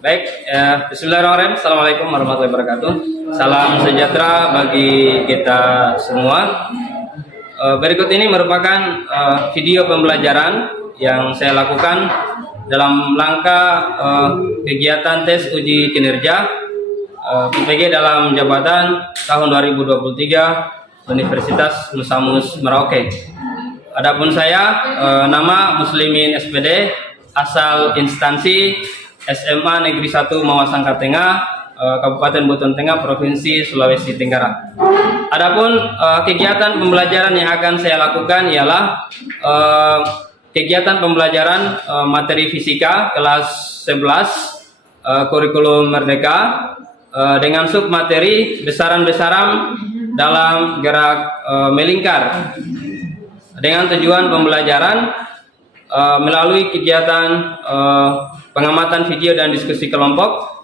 Baik, bismillahirrahmanirrahim. Assalamualaikum warahmatullahi wabarakatuh. Salam sejahtera bagi kita semua. Berikut ini merupakan video pembelajaran yang saya lakukan dalam rangka kegiatan tes uji kinerja PPG dalam jabatan tahun 2023 Universitas Musamus Merauke. Adapun saya nama Muslimin SPD, asal instansi SMA Negeri 1 Mawasangka Tengah, Kabupaten Buton Tengah, Provinsi Sulawesi Tenggara. Adapun kegiatan pembelajaran yang akan saya lakukan ialah kegiatan pembelajaran materi fisika kelas 11 kurikulum Merdeka dengan sub materi besaran-besaran dalam gerak melingkar, dengan tujuan pembelajaran melalui kegiatan pengamatan video dan diskusi kelompok.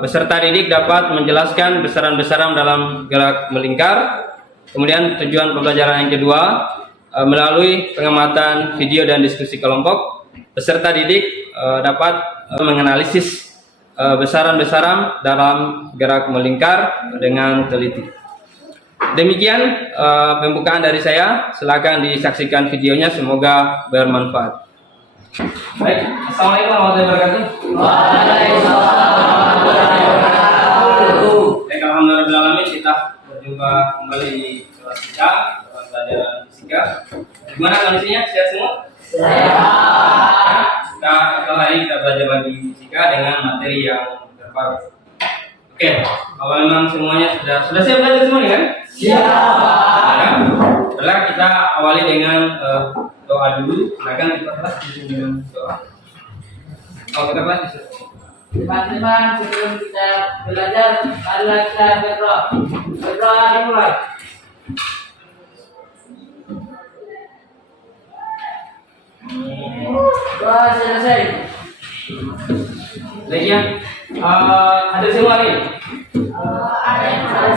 Peserta didik dapat menjelaskan besaran-besaran dalam gerak melingkar. Kemudian tujuan pembelajaran yang kedua, melalui pengamatan video dan diskusi kelompok, peserta didik dapat menganalisis besaran-besaran dalam gerak melingkar dengan teliti. Demikian pembukaan dari saya. Silakan disaksikan videonya, semoga bermanfaat. Baik, assalamualaikum warahmatullahi wabarakatuh. Waalaikumsalam warahmatullahi wabarakatuh. Baik, alhamdulillah kita berjumpa kembali di kelas kita, pelajaran fisika. Gimana kondisinya? Sehat semua? Sehat. Setelah ini kita belajar lagi fisika dengan materi yang terbaru. Oke, kalau memang semuanya sudah siap belajar semua kan? Siap. Setelah kita awali dengan doa dulu. Silakan kita kelas dengan doa. Kita kelas di sini. Teman-teman, sebelum kita belajar, marilah kita berdoa. Berdoa dimulai. Doa selesai. Lagi ya? Ada semua ini? Ada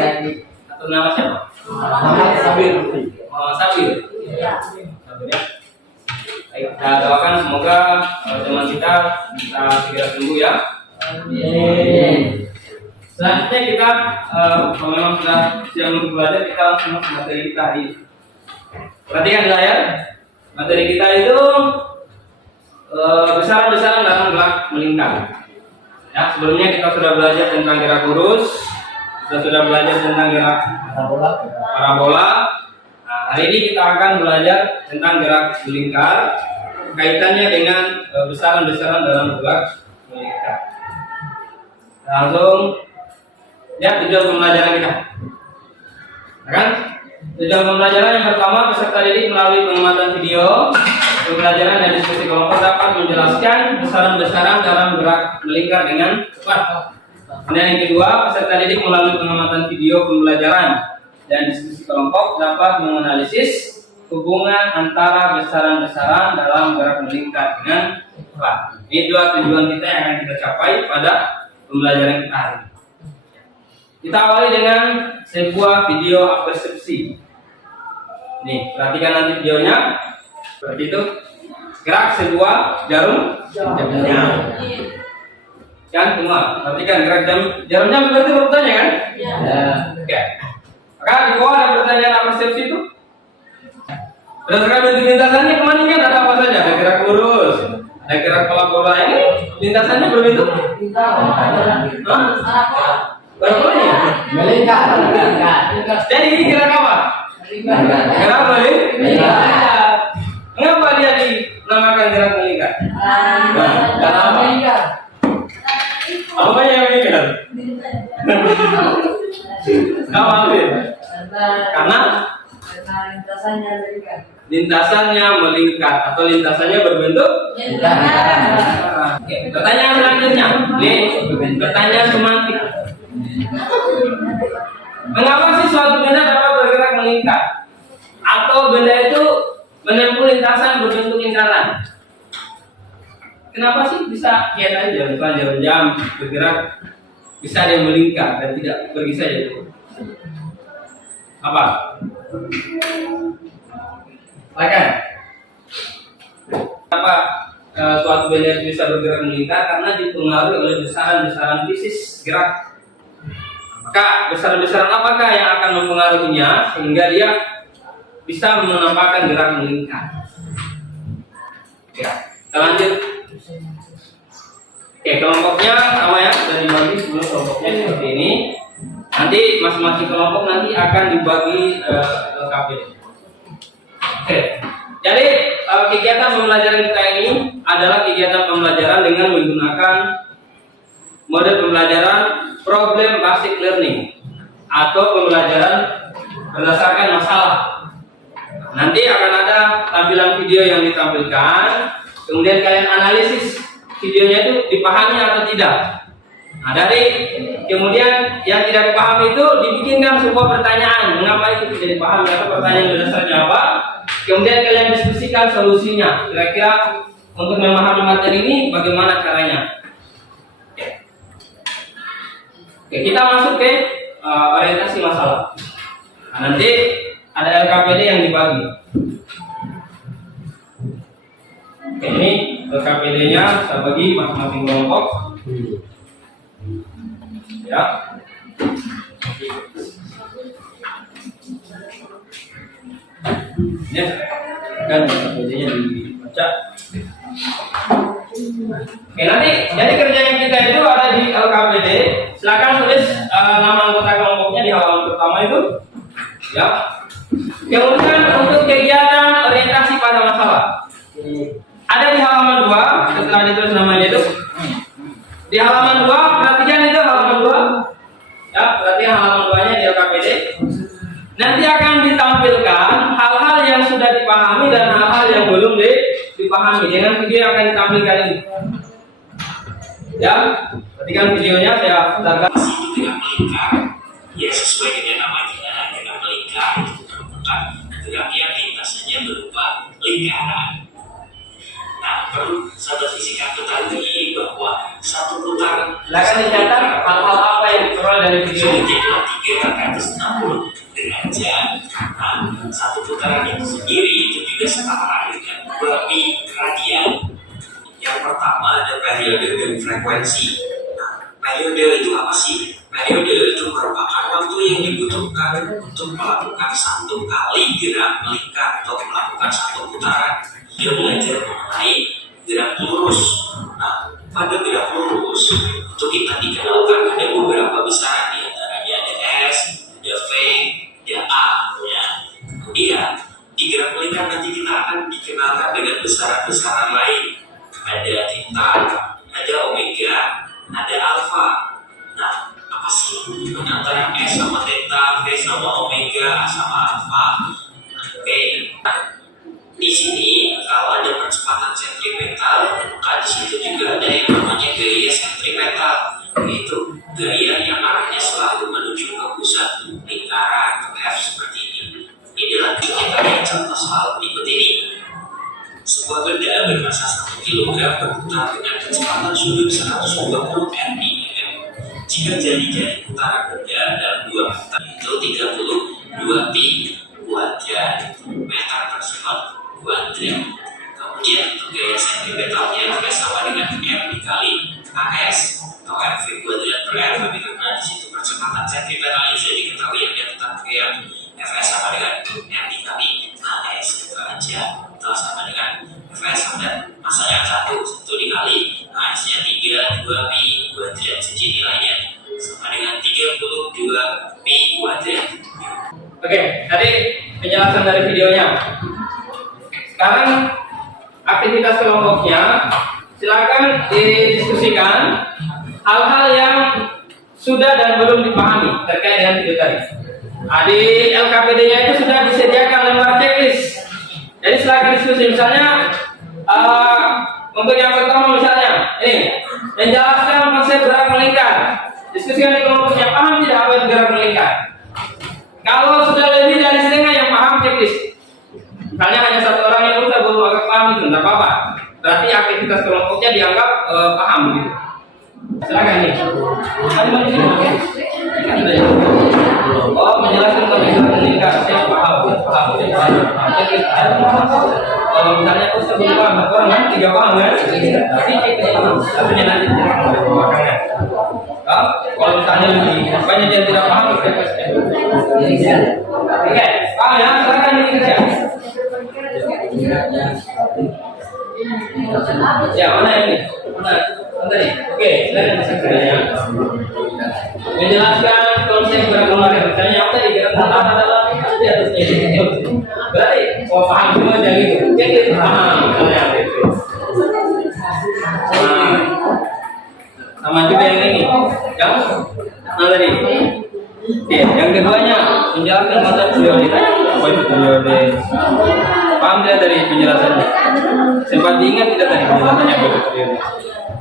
lagi. Atau nama siapa? Sabir. Sabir. Iya. Sabir ya. Baik, kita doakan semoga teman kita bisa segera sembuh ya. Amin. Selanjutnya kita kalau memang sudah siap untuk belajar, kita langsung masuk materi kita hari ini. Perhatikan saya, materi kita itu besaran-besaran dalam gerak melingkar. Ya, sebelumnya kita sudah belajar tentang gerak lurus, kita sudah belajar tentang gerak parabola. Nah, hari ini kita akan belajar tentang gerak melingkar, kaitannya dengan besaran-besaran dalam gerak melingkar. Langsung lihat tujuan pembelajaran kita. Kan? Tujuan pembelajaran yang pertama, peserta didik melalui pengamatan video, pembelajaran dan diskusi kelompok dapat menjelaskan besaran-besaran dalam gerak melingkar dengan cepat. Kemudian yang kedua, peserta didik melalui pengamatan video pembelajaran dan diskusi kelompok dapat menganalisis hubungan antara besaran-besaran dalam gerak melingkar dengan cepat. Ini dua tujuan kita yang akan kita capai pada pembelajaran kita hari ini. Kita awali dengan sebuah video persepsi. Nih, perhatikan nanti videonya. Seperti itu. Gerak sebuah jarum. Kan semua. Perhatikan gerak jarumnya berarti urutannya kan? Iya. Oke. Maka di bawah ada pertanyaan persepsi itu. Berdasarkan bentuk lintasannya kemana kan ada apa saja? Ada gerak lurus, ada gerak parabola. Ini lintasannya berbentuk parabolanya. Melingkar. Jadi ini gerak apa? Gerak melingkar. Mengapa dia dinamakan gerak melingkar? Kenapa? Apanya yang melingkar? Kenapa ambil? Karena lintasannya melingkar atau lintasannya berbentuk lingkar. Pertanyaan selanjutnya, nih pertanyaan semantik. Mengapa sih suatu benda dapat bergerak melingkar? Atau benda itu menempuh lintasan berbentuk lingkaran? Kenapa sih bisa lihat aja, bukan jam-jam bergerak, bisa dia melingkar dan tidak pergi saja? Apa? Silakan. Apa suatu benda itu bisa bergerak melingkar karena dipengaruhi oleh besaran-besaran fisis gerak. Maka besaran-besaran apakah yang akan mempengaruhinya sehingga dia bisa menampakkan gerak melingkar? Ya, kita lanjut. Oke, kelompoknya sama ya, sudah dibagi sebelum kelompoknya seperti ini. Nanti masing-masing kelompok nanti akan dibagi LKPD. Oke, jadi kegiatan pembelajaran kita ini adalah kegiatan pembelajaran dengan menggunakan mode pembelajaran problem basic learning atau pembelajaran berdasarkan masalah. Nanti akan ada tampilan video yang ditampilkan, kemudian kalian analisis videonya itu dipahami atau tidak. Nah, dari kemudian yang tidak dipahami itu dibikinkan sebuah pertanyaan, mengapa itu tidak dipahami atau pertanyaan berdasarkan apa. Kemudian kalian diskusikan solusinya. Kira-kira untuk memahami materi ini bagaimana caranya? Oke, kita masuk ke orientasi masalah. Nah, nanti ada LKPD yang dibagi. Oke, ini LKPD-nya saya bagi masing-masing kelompok. Ya. Ini kan LKPD-nya dibaca. Oke, nanti jadi kerjanya kita itu ada di LKPD. Silakan tulis nama anggota kelompoknya di halaman pertama itu. Ya. Kemudian untuk kegiatan orientasi pada masalah ada di halaman 2 setelah ditulis namanya itu. Di halaman 2 perhatikan itu halaman 2. Ya, perhatikan halaman 2-nya di LKPD. Nanti akan ditampilkan hal-hal yang sudah dipahami dan hal-hal yang belum dipahami dengan video yang akan ditampilkan ini. Ya, perhatikan videonya saya putarkan. Dengan melingkar, ya sesuai dengan namanya, dengan melingkar itu merupakan gerak yang lintasannya berupa lingkaran. Nah, perlu sahabat fisika ketahui bahwa satu putaran Silakan dicatat hal-hal apa yang diperoleh dari video ini. adalah 360 derajat. Nah, satu putaran itu sendiri itu juga setara dengan 2 pi radian. Yang pertama ada periode dan frekuensi. Nah, periode itu apa sih? Periode itu merupakan waktu yang dibutuhkan untuk melakukan satu kali gerak melingkar atau melakukan satu putaran. Dia belajar mengenai gerak lurus. Nah, pada gerak lurus itu kita dikenalkan ada beberapa besaran, di antaranya ada S, ada V, ada A. Ya. Kemudian di gerak melingkar nanti kita akan dikenalkan dengan besaran-besaran lain. Ada theta, ada omega, ada alpha. Nah, apa sih antara S sama theta, V sama omega, sama alpha? Oke. Di sini kalau ada percepatan sentripetal, maka di situ juga ada yang namanya gaya sentripetal, yaitu gaya yang arahnya selalu menuju ke pusat lingkaran atau F seperti ini. Ini adalah kita lihat contoh soal berikut ini. Sebuah benda bermassa 1 kg berputar dengan kecepatan sudut 120 rpm. Jika jari-jari putaran benda dalam 2 meter itu 32 pi kuadrat meter per sekon kuadrat. Kemudian untuk gaya sentripetalnya juga sama dengan M dikali AS atau MV kuadrat per R, tapi karena di situ percepatan sentripetalnya sudah diketahui, yang dia tetap kayak Fs sama dengan M dikali AS itu aja, atau sama dengan Fs sama masanya 1 dikali AS-nya 32 pi kuadrat, jadi nilainya sama dengan 32 pi kuadrat. Oke, tadi penjelasan dari videonya. Sekarang aktivitas kelompoknya, silakan didiskusikan hal-hal yang sudah dan belum dipahami terkait dengan video tadi. Nah, di LKPD-nya itu sudah disediakan lembar checklist. Jadi silakan diskusi. Misalnya untuk yang pertama misalnya ini menjelaskan konsep gerak melingkar. Diskusikan di kelompoknya, paham tidak apa itu gerak melingkar? Kalau sudah lebih dari setengah yang paham, checklist. Misalnya hanya 1 orang yang udah baru agak paham itu, tidak apa-apa. Berarti aktivitas kelompoknya dianggap paham gitu. Silakan nih. Oh, menjelaskan konsep gerak melingkar, saya paham. paham. Kalau misalnya aku sebelum paham, orang kan 3 paham kan? Tapi satunya nanti belakangan. Kalau misalnya lebih banyak yang tidak paham, oke, paham ya? Silakan dikerja. Ya, mana ini? Mana tadi? Oke, silakan dikerja. Menjelaskan konsep gerakan misalnya apa tadi gerakan apa adalah di atasnya itu. Berarti paham semua aja gitu. Jadi paham misalnya itu. Sama juga yang ini. Yang tadi. Oke, yang keduanya menjelaskan konsep periode. Apa itu periode? Paham tidak dari penjelasannya? Sempat diingat tidak tadi penjelasannya apa itu periode?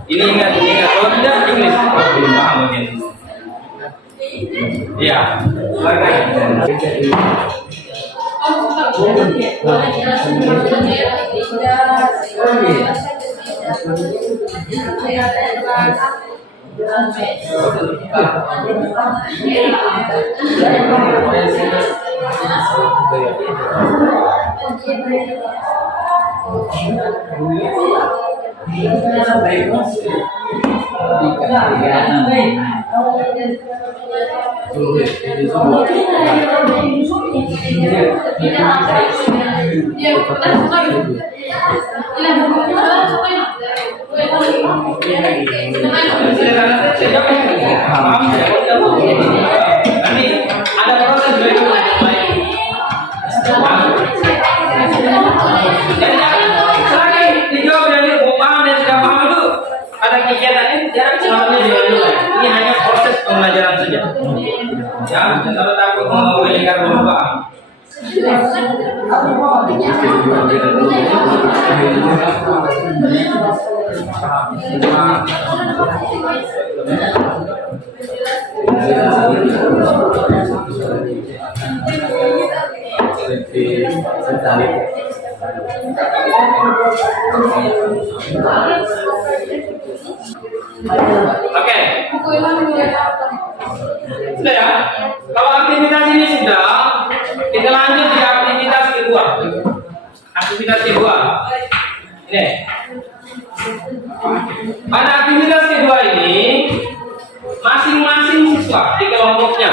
Ini ingat. Kalau tidak Inggris, belum paham mungkin. Ya, silakan. Nanti ada proses berikutnya. Jadi selagi dijawab dari paham dan tidak paham itu ada kegiatannya jangan selalu dilakukan. Ini hanya proses pembelajaran saja. Ya, kalau takut mau meningkat belum paham. Oke. Sudah ya? Kalau aktivitas ini sudah, kita lanjut di aktivitas kedua. Aktivitas kedua. Ini. Pada aktivitas kedua ini, masing-masing siswa di kelompoknya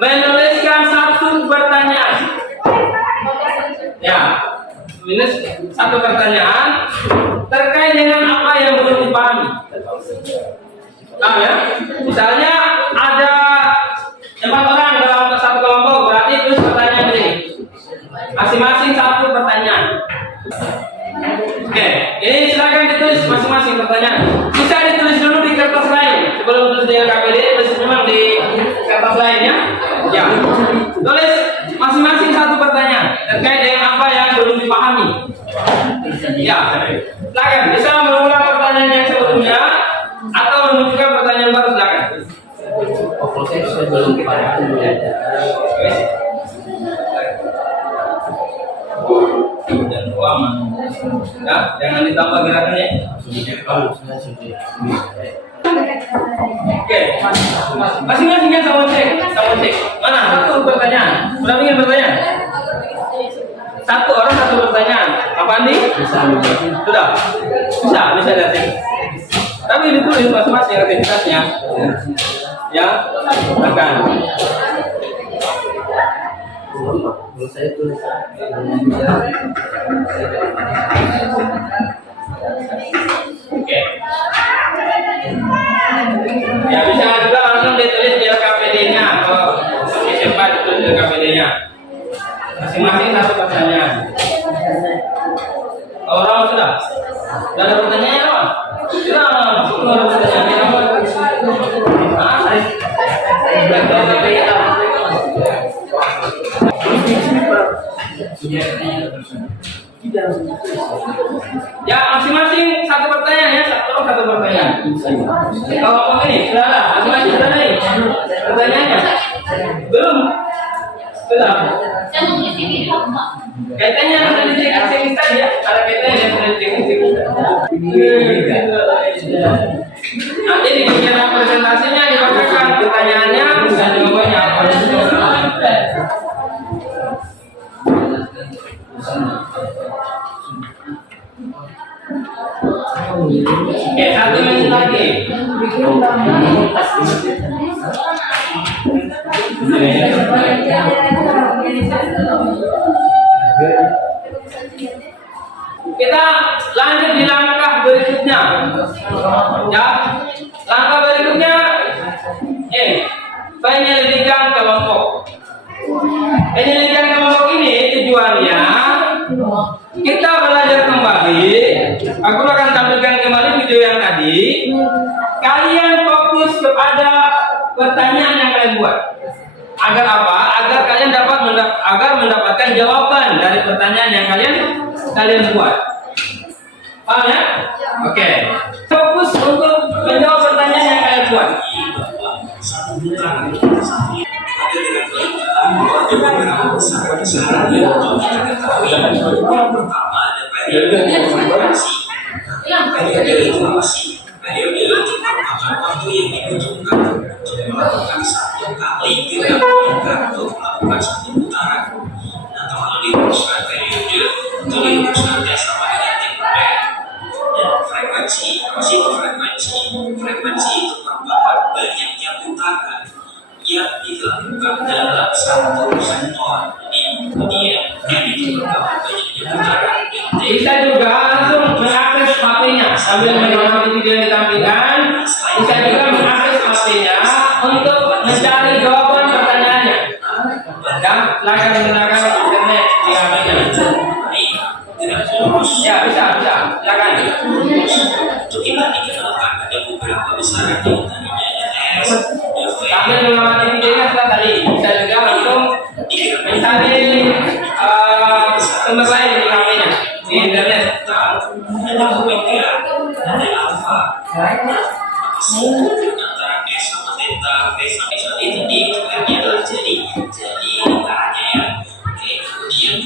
menuliskan satu pertanyaan. Ya, minus satu pertanyaan terkait dengan apa yang belum dipahami. Nah, ya, misalnya ada 4 orang dalam satu kelompok, berarti terus pertanyaan ini masing-masing satu pertanyaan. Oke, ini silakan ditulis masing-masing pertanyaan. Bisa ditulis dulu di kertas lain sebelum tulis di KPD, tulis memang di kertas lainnya. Ya, tulis masing-masing satu pertanyaan terkait dengan apa yang belum dipahami. Ya, silakan. Bisa mengulang pertanyaan yang sebelumnya atau menunjukkan pertanyaan baru, silakan. Proses sebelum kita dan uang, ya, jangan ditambah gerakannya. Oke, masing-masingnya sama cek. Mana satu pertanyaan? Sudah ingin bertanya? Satu orang satu pertanyaan. Apa Andi? Sudah? Bisa lihat ini. Tapi ditulis masing-masing aktivitasnya. Ya, akan. saya tulis Oke. Ya, bisa juga langsung ditulis di LKPD-nya atau SMP ditulis di LKPD-nya. Masing-masing satu pertanyaan. Orang sudah ada pertanyaan apa? Sudah, masuk ada pertanyaan. Ya, masing-masing satu pertanyaan ya, satu pertanyaan. Kalau apa ini? Sudah lah, masing-masing sudah nih. Pertanyaannya belum. Sudah. Kaitannya dengan didik aktivis tadi ya, ada kaitannya dengan didik aktivis. Nanti di kegiatan presentasinya dibacakan pertanyaannya bisa jawabannya apa. Oke, 1 menit lagi. Kita lanjut di langkah berikutnya. Ya, langkah berikutnya, penyelidikan kelompok. Penyelidikan kelompok ini tujuannya kita belajar kembali. Aku akan tampilkan kembali video yang tadi. Kalian fokus kepada pertanyaan yang kalian buat. Agar apa? Agar kalian dapat mendapatkan jawaban dari pertanyaan yang kalian buat. Paham ya? Oke. Fokus untuk menjawab pertanyaan yang kalian buat. Satu putaran satu ada beberapa besaran yang perlu kita ketahui. Yang pertama ada periode informasi. Periode informasi. Periode itu merupakan waktu yang dibutuhkan untuk melakukan satu kali gerakan atau melakukan satu putaran. Nah, kalau dirumuskan periode itu dirumuskannya sama dengan temporer. Dan frekuensi, masih itu frekuensi. Frekuensi itu merupakan banyaknya putaran yang dilakukan dalam satu sektor. Jadi kemudian yang merupakan banyaknya putaran. Bisa juga langsung mengakses HP-nya sambil menonton video yang ditampilkan. Bisa juga mengakses HP-nya untuk mencari jawaban pertanyaannya. Dan silakan menggunakan internet di HP-nya. Ya, bisa. Silakan. Untuk kita dikenalkan ada beberapa besaran yang tadinya S, Sambil mengamati videonya setelah tadi, bisa juga langsung mencari sumber lain di HP-nya di internet. ada omega, ada alpha, antara S sama theta, S sama S itu dihitungannya adalah jadi caranya ya. Oke, kemudian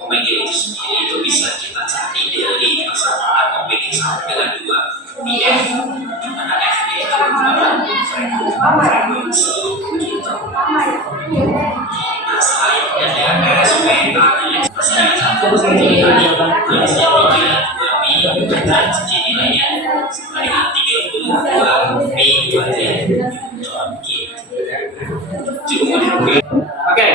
omega itu sendiri itu bisa kita cari dari persamaan omega sama dengan 2 di F, dimana F itu adalah frekuensi gitu. Nah, selanjutnya ada S, beta, pasangan satu jadi dan jadi nilainya sama dengan 32 pi pada Newton gitu. Oke.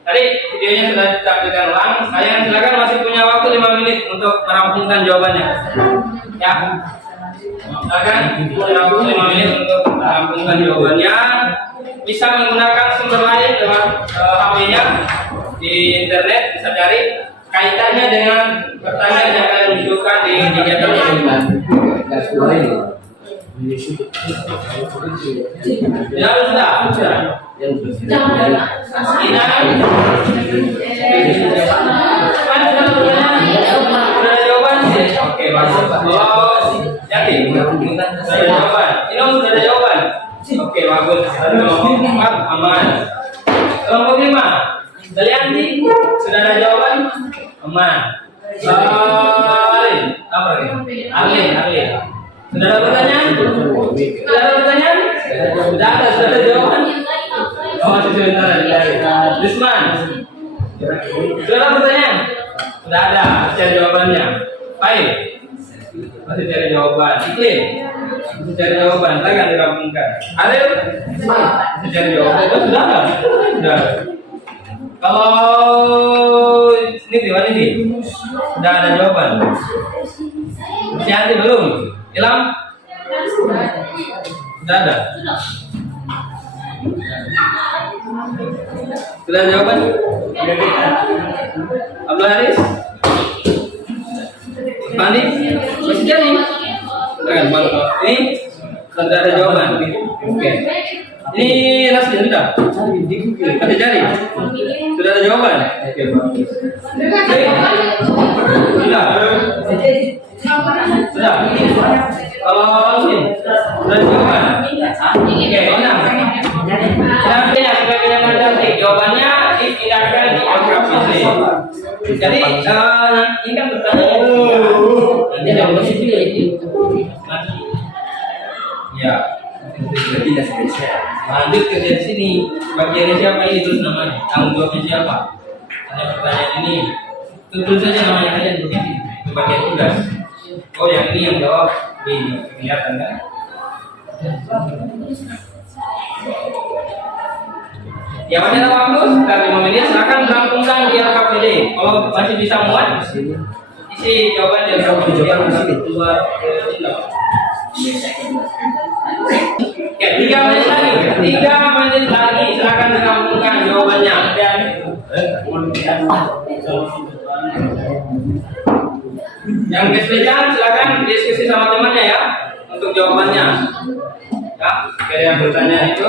Tadi videonya sudah ditampilkan ulang. Kalian silakan masih punya waktu 5 menit untuk merampungkan jawabannya. Ya. Silakan punya waktu 5 menit untuk merampungkan jawabannya. Bisa menggunakan sumber lain lewat HP-nya di internet, bisa cari kaitannya dengan pertanyaan yang kalian butuhkan di kegiatan ini. Ya sudah. Sudah jawaban sih. Oke, bagus. Jadi, sudah jawaban. Ini sudah ada jawaban. Oke, bagus. Kelompok 4 aman. Kelompok 5 Dalianti sudah ada jawaban? Aman. Apa ini? Alin. Sudah ada pertanyaan? Sudah ada jawaban? Oh, masih sebentar. Lisman. Sudah ada pertanyaan? Sudah ada, cari jawabannya. Baik. Masih cari jawaban. Iklim. Masih cari jawaban, lagi akan dirampungkan. Arif. Masih cari jawaban. Oh, sudah ada. Sudah. Kalau ini gimana nih? Sudah ada jawaban. Masih hati belum? Ilham? Sudah ada. Sudah ada jawaban? Abdul Haris? Pandi? Masih cari? Ini sudah ada jawaban. Oke. Ini Rasmi sudah? Ada cari? Sudah ada jawaban? Oke, bagus. Sudah? Kalau ini sudah ada jawaban? Oke, enak. Selanjutnya sebagai yang cantik, jawabannya dipindahkan di program fisik. Jadi ini kan pertanyaan. Nanti jawabannya pilih. Ya. Tidak spesial. Lanjut ke dari sini. Bagiannya siapa ini terus namanya? Tanggung jawabnya siapa? Tanya pertanyaan ini. Tulis saja namanya kalian di sini. Itu bagian tugas. Oh, yang ini yang jawab ini kelihatan kan? Yang mana waktu sekitar 5 menit. Silakan rampungkan di RKPD. Kalau masih bisa muat, isi jawaban dari yang keluar. Ya, 3 menit lagi. 3 menit lagi. Silakan dirampungkan jawabannya. Dan yang kesulitan silakan diskusi sama temannya ya untuk jawabannya. Ya, kayak yang bertanya itu.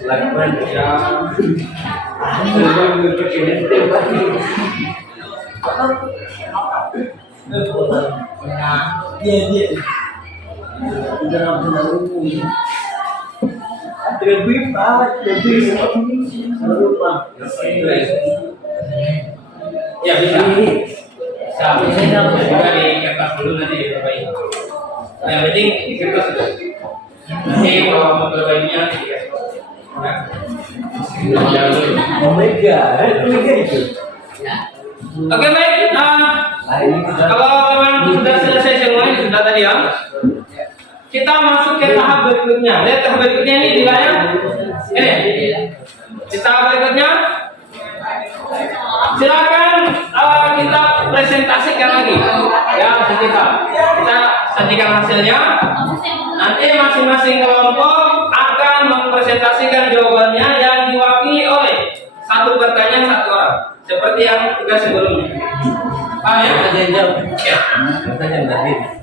Silakan ya. Ya bisa. Bisa. Juga di kertas dulu nanti diperbaiki. Yang penting di kertas itu. Nanti kalau mau perbaikinya nanti Oke baik. Kalau memang sudah selesai semuanya sudah tadi ya. Kita masuk ke tahap berikutnya. Lihat tahap berikutnya ini di layar. Ini. Di tahap berikutnya. Silakan kita presentasikan lagi. Ya, kita sajikan hasilnya. Nanti masing-masing kelompok akan mempresentasikan jawabannya yang diwakili oleh satu pertanyaan satu orang. Seperti yang tugas sebelumnya. Ya. Pertanyaan tadi.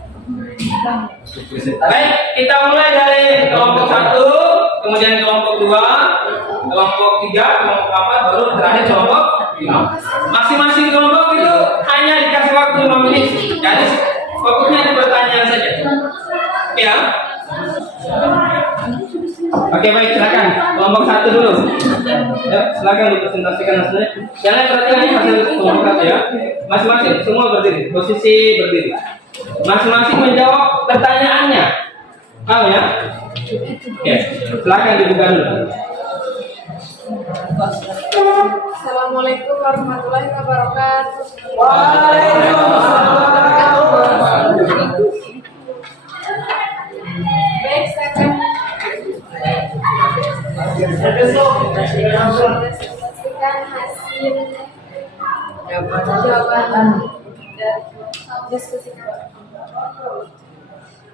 Baik, kita mulai dari kelompok 1, kemudian kelompok 2, kelompok 3, kelompok 4, baru terakhir kelompok 5. Masing-masing kelompok itu hanya dikasih waktu 5 menit. Jadi fokusnya di pertanyaan saja. Ya. Oke baik, silakan kelompok 1 dulu. Ya, silakan dipresentasikan hasilnya. Jangan perhatikan ini hasil kelompok 1 ya. Masing-masing semua berdiri, posisi berdiri. Masing-masing menjawab pertanyaannya. Tahu ya? Oke, silakan dibuka dulu. Assalamualaikum warahmatullahi wabarakatuh. Baik, saya akan mempresentasikan hasil jawaban dari diskusi kami.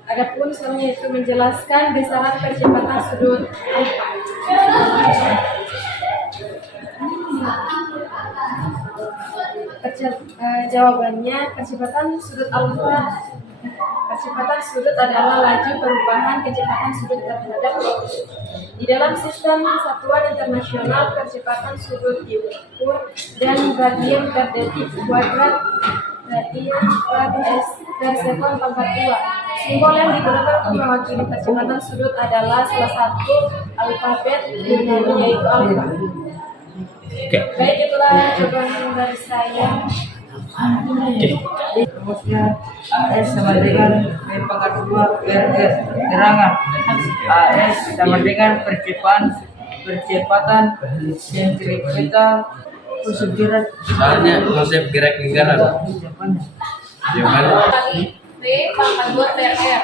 Adapun selanjutnya itu menjelaskan besaran percepatan sudut alfa. Jawabannya percepatan sudut alfa. Percepatan sudut adalah laju perubahan kecepatan sudut terhadap waktu. Di dalam sistem satuan internasional, percepatan sudut diukur dan radian per detik kuadrat radian per sekon pangkat 2. Simbol yang digunakan untuk mewakili percepatan sudut adalah salah satu alfabet Yunani, yaitu alfa. Baik, itulah jawaban dari saya. Rumusnya AS sama dengan V pangkat 2 per S. Terangan AS sama dengan percepatan sentripetal konsep gerak. Soalnya konsep gerak lingkaran. Kali V pangkat 2 per R.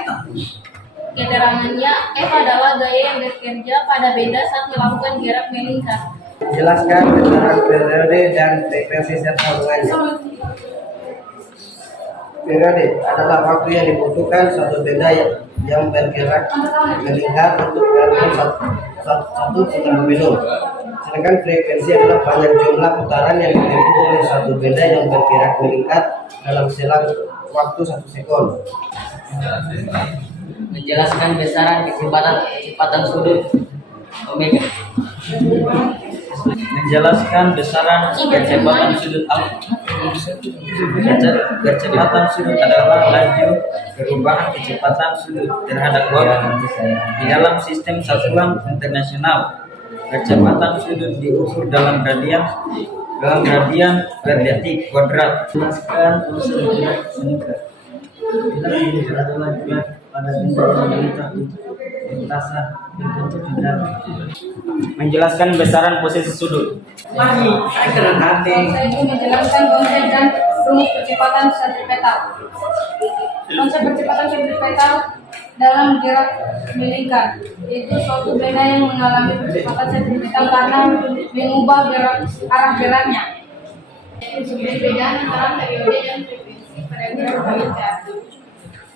Keterangannya F adalah gaya yang bekerja pada benda saat melakukan gerak melingkar. Jelaskan besaran periode dan frekuensi sambungannya. Periode adalah waktu yang dibutuhkan suatu benda yang bergerak melingkar untuk melakukan satu putaran belok. Sedangkan frekuensi adalah banyak jumlah putaran yang ditempuh oleh suatu benda yang bergerak melingkar dalam selang waktu 1 sekon. Menjelaskan besaran kecepatan sudut omega. Menjelaskan besaran kecepatan sudut alfa. Kecepatan sudut adalah laju perubahan kecepatan sudut terhadap waktu. Di dalam sistem satuan internasional, kecepatan sudut diukur dalam radian per detik kuadrat. Jelaskan proses gerak meningkat. Bila ini adalah gerak pada benda yang melintang lintasan berbentuk bulat. Menjelaskan besaran posisi sudut. Saya itu menjelaskan konsep dan rumus percepatan sentripetal. Konsep percepatan sentripetal dalam gerak melingkar, yaitu suatu benda yang mengalami percepatan sentripetal karena mengubah arah geraknya. Perbedaan antara periode dan frekuensi pada gerak melingkar.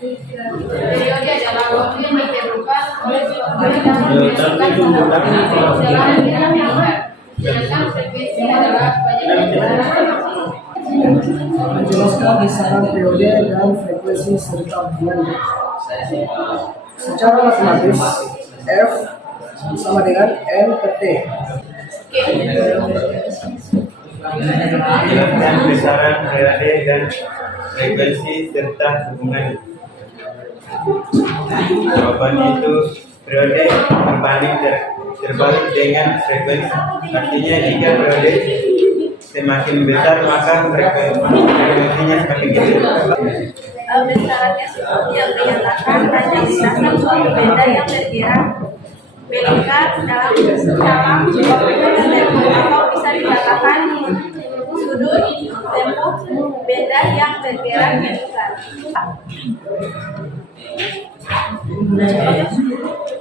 Periode adalah waktu yang ditentukan oleh suatu benda berdasarkan jalan gerak melingkar. Sedangkan frekuensi adalah banyak menjelaskan besaran periode dan frekuensi serta hubungannya. Secara matematis, F sama dengan N per T. Menjelaskan besaran periode dan frekuensi serta hubungannya. Jawabannya itu periode terbalik dengan frekuensi. Artinya jika periode semakin besar maka frekuensinya semakin kecil. Besarannya seperti yang dinyatakan hanya berdasarkan suatu benda yang bergerak melingkar dalam atau bisa dikatakan sudut tempo benda yang bergerak melingkar.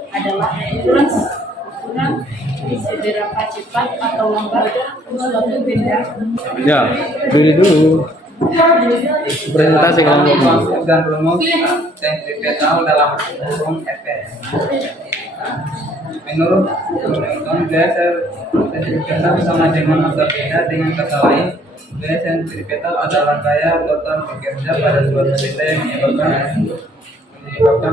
Adalah ukuran seberapa cepat atau lambat suatu benda. Ya, beri dulu. Presentasi kamu. Dan rumus sentripetal dalam hukum Fs. Menurut Newton, gaya sentripetal sama dengan masa benda dengan kata lain. Gaya sentripetal adalah gaya total bekerja pada suatu benda yang menyebabkan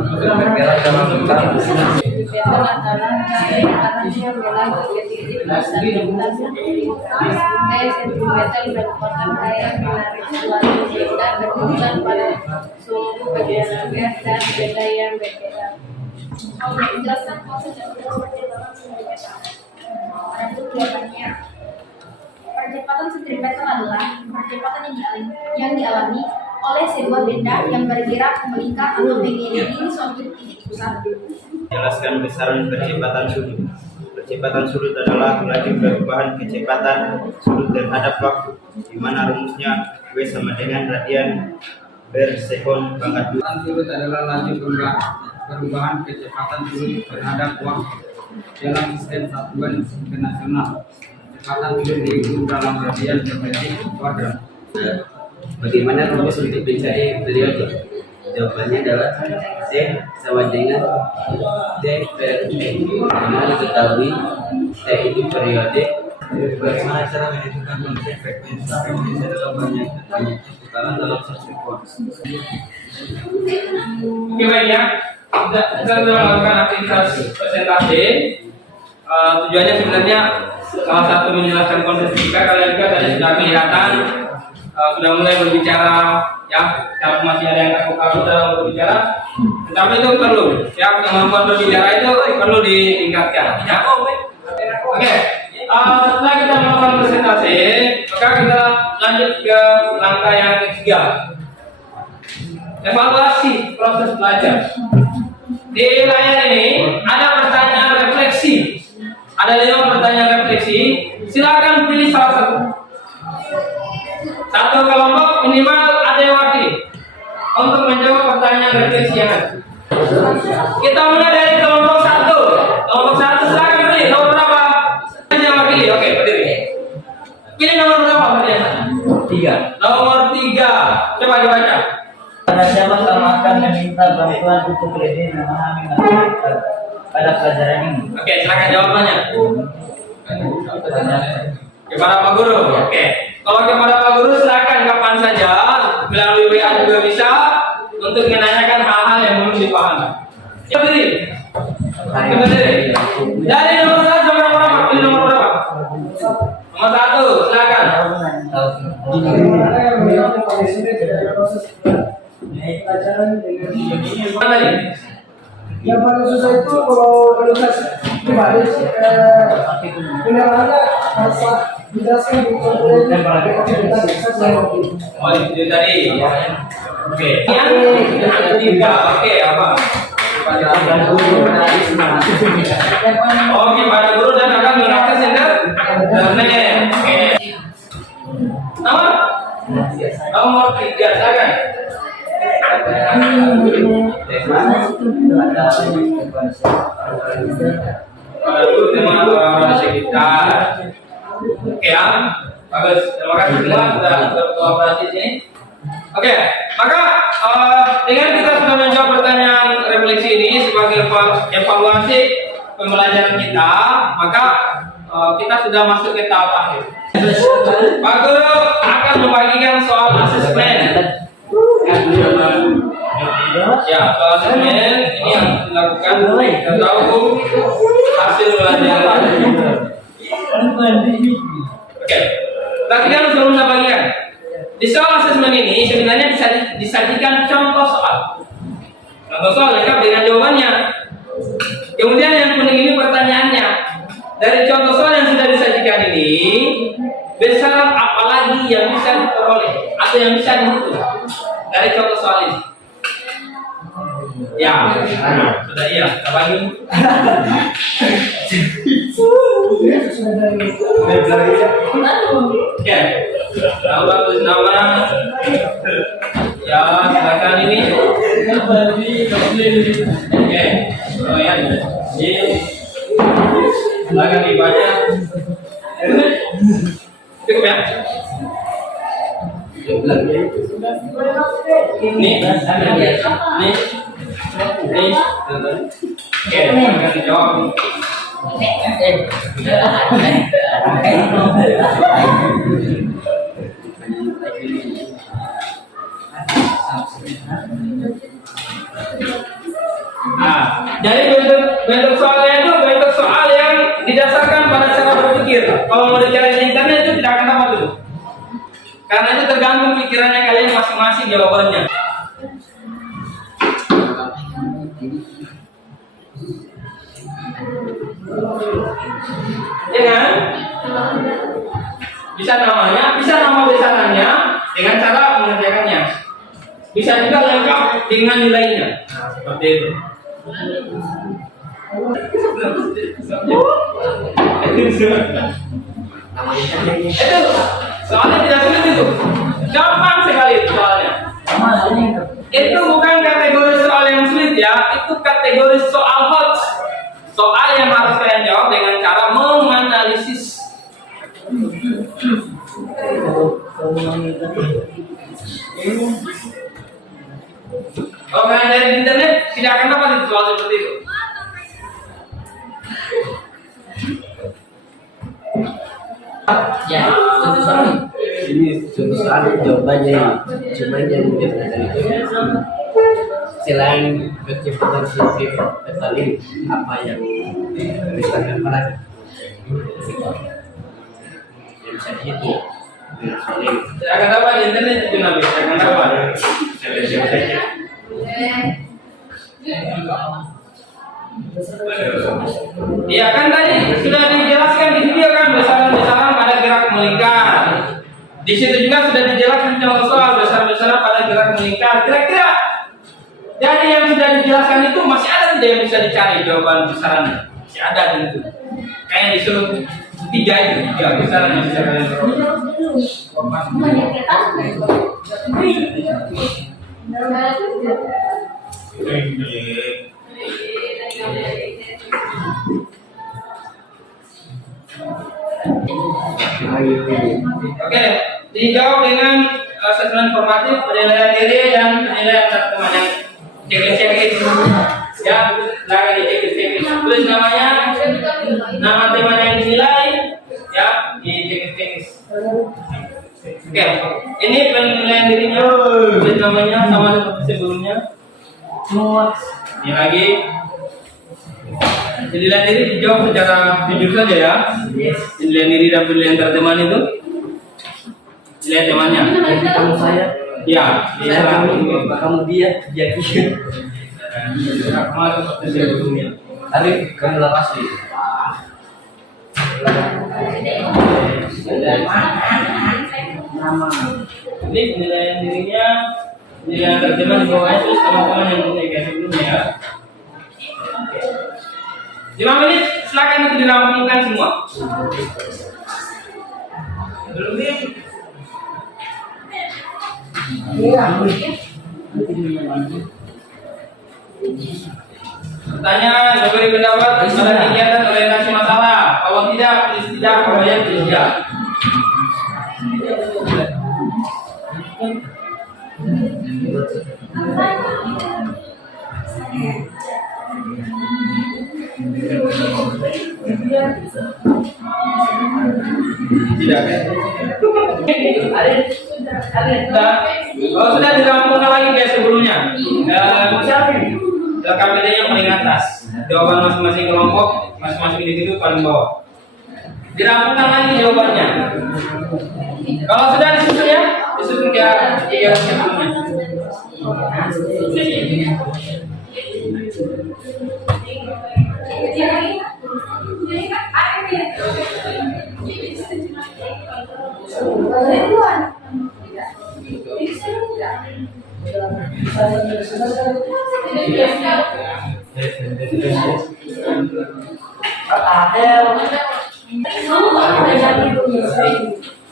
untuk bergerak dalam lingkaran. Sentripetal adalah gaya arahnya berlaku ke titik pusat lintasan. Gaya sentripetal merupakan gaya menarik suatu benda berputar pada sumbu bagian gas dan benda yang bergerak. Menjelaskan konsep dan percepatan sentripetal. Ada kelihatannya. Percepatan sentripetal adalah percepatan yang dialami oleh sebuah benda yang bergerak melingkar atau mengelilingi suatu titik pusat. Jelaskan besaran percepatan sudut. Percepatan sudut adalah laju perubahan kecepatan sudut terhadap waktu, di mana rumusnya W sama dengan radian per sekon pangkat 2. Kecepatan sudut adalah laju perubahan kecepatan sudut terhadap waktu dalam sistem satuan internasional. Kecepatan sudut diukur dalam radian per detik kuadrat. Bagaimana rumus untuk mencari periode? Jawabannya adalah C sama dengan T per T. Karena diketahui T itu periode. Bagaimana cara menentukan konsep frekuensi? Frekuensi adalah banyak putaran dalam satu frekuensi. Oke, baik ya. Kita sudah melakukan aktivitas presentasi. Tujuannya sebenarnya salah satu menjelaskan konsep fisika. Kalian juga tadi sudah kelihatan sudah mulai berbicara, ya, kalau masih ada yang kaku-kaku dalam berbicara, tetapi itu perlu, ya, kemampuan berbicara itu perlu ditingkatkan, ya. Oke, setelah kita melakukan presentasi, maka kita lanjut ke langkah yang ketiga, evaluasi proses belajar. Di layar ini ada pertanyaan refleksi, ada 5 pertanyaan refleksi. Silakan pilih salah satu. Satu kelompok minimal ada yang wakili untuk menjawab pertanyaan refleksi yang ada. Kita mulai dari kelompok 1. Kelompok 1 silakan pilih nomor berapa? Yang wakili, oke, berdiri. Pilih nomor berapa pertanyaan? 3. Nomor 3. Coba dibaca. Pada siapa kamu akan meminta bantuan untuk lebih memahami matematika pada pelajaran ini? Oke, silakan jawabannya. Kepada Pak Guru. Oke. Kalau kepada Pak Guru silakan kapan saja melalui WA juga bisa untuk menanyakan hal-hal yang belum dipahami. Coba berdiri. Dari nomor 1 sampai nomor berapa? Pilih nomor berapa? Nomor 1, silakan. Mana tadi? Yang paling susah itu kalau menurut pribadi penerapannya harus dijelaskan di Oh, itu tadi. Oke. Yang ada 3. Oke, apa? Oke, pada guru dan akan mengakses internet. Oke. Nomor 3, silakan. Pada guru tema orang sekitar. Oke ya, bagus. Terima kasih semua sudah berkolaborasi di sini. Oke, maka dengan kita sudah menjawab pertanyaan refleksi ini sebagai evaluasi pembelajaran kita, maka kita sudah masuk ke tahap akhir. Pak Guru akan membagikan soal asesmen. Ya, soal asesmen ini yang dilakukan kita tahu hasil pembelajaran. Oke, perhatikan sebelum saya bagikan. Di soal asesmen ini sebenarnya disajikan contoh soal. Contoh soal lengkap dengan jawabannya. Kemudian yang kuning ini pertanyaannya. Dari contoh soal yang sudah disajikan ini, besaran apa lagi yang bisa diperoleh atau yang bisa dihitung dari contoh soal ini? Ya, sudah iya. Kita bagi. Oke, nama tulis nama. Ya, silakan ini. Oke, ya. Silakan dibaca. Cukup ya. Nih. Oke, silakan dijawab. Nah, jadi bentuk soalnya itu bentuk soal yang didasarkan pada cara berpikir. Kalau mau dicari di internet itu tidak akan dapat dulu. Karena itu tergantung pikirannya kalian masing-masing jawabannya. Ya kan? Bisa namanya, bisa nama besarannya dengan cara mengerjakannya. Bisa juga lengkap dengan nilainya. Nah, seperti itu. Itu soalnya tidak sulit itu, gampang sekali itu soalnya. Itu bukan kategori soal yang sulit ya, itu kategori soal hot. Soal yang harus kalian jawab dengan cara menganalisis. Kalau kalian dari internet tidak akan dapat itu soal seperti itu. Ya, contoh soal Ini contoh soal jawabannya, cuma yang dari itu selain kecepatan sisi petali apa yang misalkan pada yang bisa dihitung soalnya Tidak akan dapat di internet itu nabi, tidak akan dapat. Iya kan tadi sudah dijelaskan di video kan besaran-besaran pada gerak melingkar. Di situ juga sudah dijelaskan contoh soal besaran-besaran pada gerak melingkar. Kira-kira dari yang sudah dijelaskan itu masih ada tidak yang bisa dicari jawaban besarannya? Masih ada tentu. Kayak disuruh tiga besaran yang bisa kalian peroleh. Oke, dijawab dengan asesmen formatif, penilaian diri dan penilaian teman yang checklist. Ya, silakan di checklist. Tulis namanya, nama teman yang dinilai, ya di checklist. Oke, ini penilaian dirinya, tulis namanya sama seperti sebelumnya. Ini lagi. Penilaian diri dijawab secara jujur saja ya. Penilaian diri dan penilaian teman itu. Penilaian temannya. kamu saya Ya, kamu dia jadi sama seperti sebelumnya. Arif kamu pasti Ini penilaian dirinya, penilaian teman di bawahnya terus teman-teman yang punya kayak sebelumnya ya. 5 menit, silakan itu dirampungkan semua. Belum nih. Pertanyaan, memberi pendapat pada kegiatan orientasi masalah. Kalau tidak, tulis tidak. Kalau ya, tulis tidak. Tidak. Kalau sudah dirampungkan lagi kayak sebelumnya, KPD-nya paling atas, jawaban masing-masing kelompok, masing-masing individu paling bawah. Dirampungkan lagi jawabannya. Kalau sudah disusun ya, disusun kayak sebelumnya.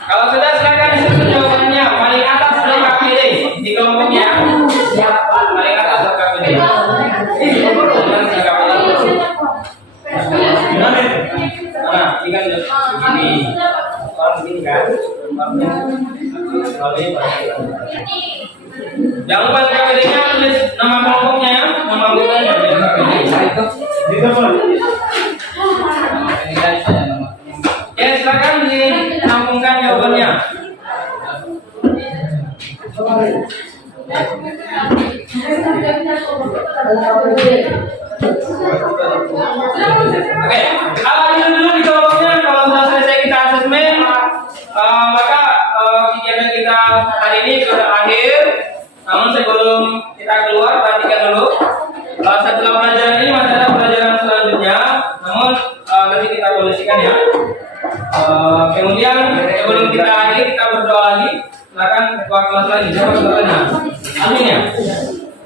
Kalau sudah silakan disusun jawabannya. Paling atas dari KPD di kelompoknya. Paling atas dari KPD. Nah, ini kan begini. Orang begini kan. Jangan lupa KPD-nya tulis nama kelompoknya ya, nama anggotanya biar KPD. Ya, silakan dirampungkan jawabannya. Oke, itu dulu di kelompoknya. Kalau sudah selesai kita asesmen, maka kegiatan kita hari ini sudah akhir. Namun sebelum kita keluar, perhatikan dulu. Setelah pelajaran ini masih ada pelajaran selanjutnya. Namun nanti kita kondisikan ya. Kemudian sebelum kita akhir, kita berdoa lagi. Silakan ketua kelas lagi. Siapa berdoanya? Amin ya.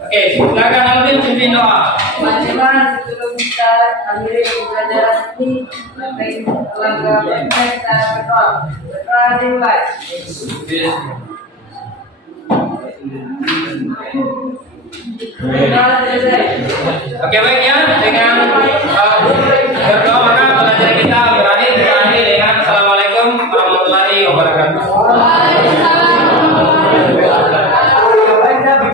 Oke, silakan Alvin pimpin doa. Teman-teman, sebelum kita akhiri pelajaran ini, langkah kita berdoa. Berdoa dimulai. Oke, baik ya, dengan